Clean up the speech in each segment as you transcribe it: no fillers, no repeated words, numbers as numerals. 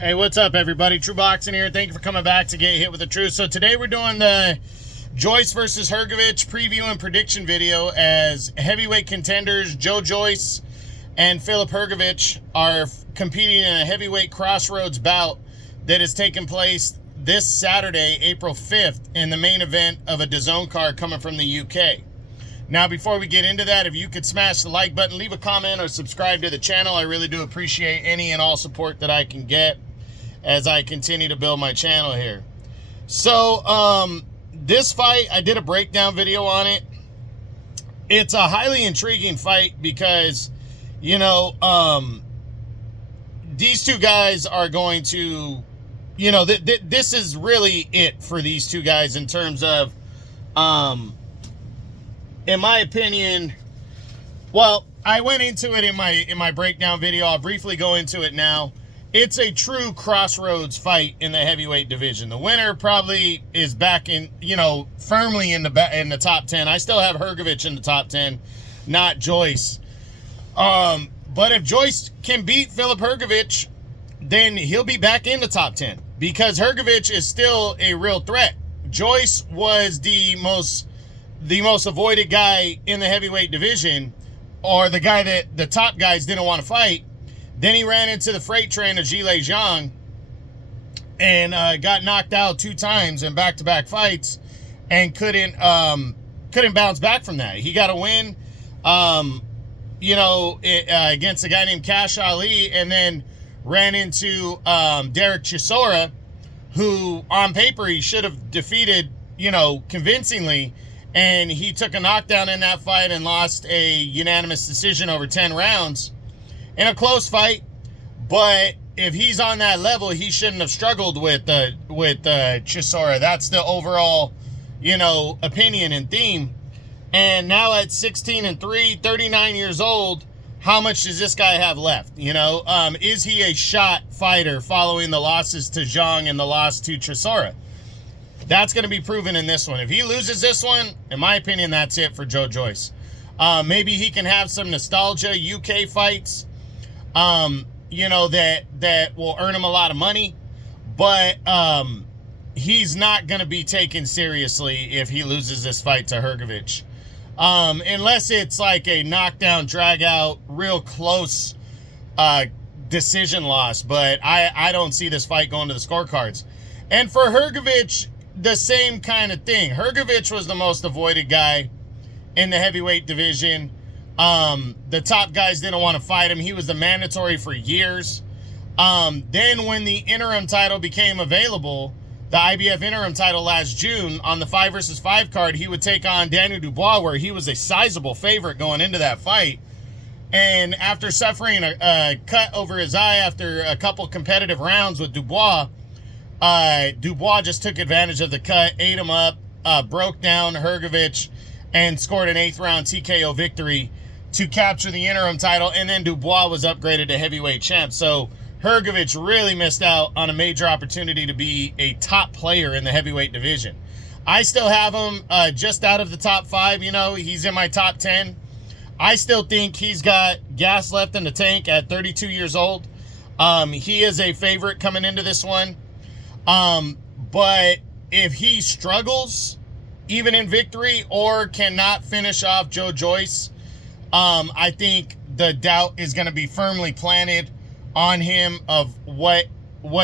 Hey, what's up, everybody? True Boxing here. Thank you for coming back to Get Hit with the Truth. So today we're doing the Joyce versus Hrgovic preview and prediction video as heavyweight contenders Joyce and Hrgovic are competing in a heavyweight crossroads bout that is taking place this Saturday, April 5th, in the main event of a DAZN card coming from the UK. Now, before we get into that, if you could smash the like button, leave a comment, or subscribe to the channel, I really do appreciate any and all support that I can get as I continue to build my channel here. So, this fight, I did a breakdown video on it. It's a highly intriguing fight because, you know, these two guys are going to, you know, this is really it for these two guys in terms of, in my opinion, well, I went into it in my breakdown video. I'll briefly go into it now. It's a true crossroads fight in the heavyweight division. The winner probably is back in, you know, firmly in the top 10. I still have Hrgovic in the top 10, not Joyce. But if Joyce can beat Hrgovic, then he'll be back in the top 10 because Hrgovic is still a real threat. Joyce was the most avoided guy in the heavyweight division, or the guy that the top guys didn't want to fight. Then he ran into the freight train of Zhang and got knocked out 2 times in back-to-back fights and couldn't bounce back from that. He got a win, you know, against a guy named Cash Ali, and then ran into Derek Chisora, who on paper he should have defeated, you know, convincingly, and he took a knockdown in that fight and lost a unanimous decision over 10 rounds. In a close fight, but if he's on that level, he shouldn't have struggled with Chisora. That's the overall, you know, opinion and theme. And now at 16-3, 39 years old, how much does this guy have left? You know, is he a shot fighter following the losses to Zhang and the loss to Chisora? That's going to be proven in this one. If he loses this one, in my opinion, that's it for Joyce. Maybe he can have some nostalgia UK fights, you know, that will earn him a lot of money, but he's not going to be taken seriously if he loses this fight to Hrgovic. Unless it's like a knockdown, drag out, real close decision loss, but I don't see this fight going to the scorecards. And for Hrgovic, the same kind of thing. Hrgovic was the most avoided guy in the heavyweight division. The top guys didn't want to fight him. He was the mandatory for years. Then when the interim title became available, the IBF interim title last June, on the 5 versus 5 card, he would take on Daniel Dubois, where he was a sizable favorite going into that fight. And after suffering a cut over his eye after a couple competitive rounds with Dubois, Dubois just took advantage of the cut, ate him up, broke down Hrgovic, and scored an 8th round TKO victory to capture the interim title, and then Dubois was upgraded to heavyweight champ. So Hrgovic really missed out on a major opportunity to be a top player in the heavyweight division. I still have him just out of the top 5. You know, he's in my top 10. I still think he's got gas left in the tank at 32 years old. He is a favorite coming into this one. But if he struggles, even in victory, or cannot finish off Joyce, I think the doubt is going to be firmly planted on him of what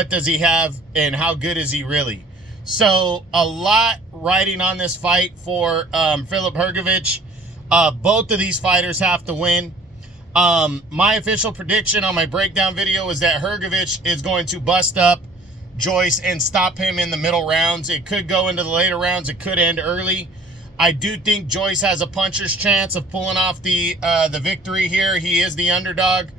does he have and how good is he really. So a lot riding on this fight for Hrgovic. Both of these fighters have to win. My official prediction on my breakdown video is that Hrgovic is going to bust up Joyce and stop him in the middle rounds. It could go into the later rounds. It could end early. I do think Joyce has a puncher's chance of pulling off the victory here. He is the underdog.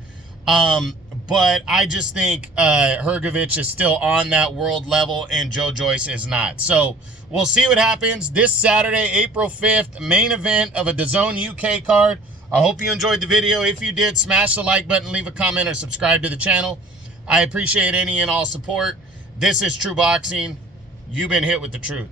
But I just think Hrgovic is still on that world level and Joyce is not. So we'll see what happens this Saturday, April 5th, main event of a DAZN UK card. I hope you enjoyed the video. If you did, smash the like button, leave a comment, or subscribe to the channel. I appreciate any and all support. This is True Boxing. You've been hit with the truth.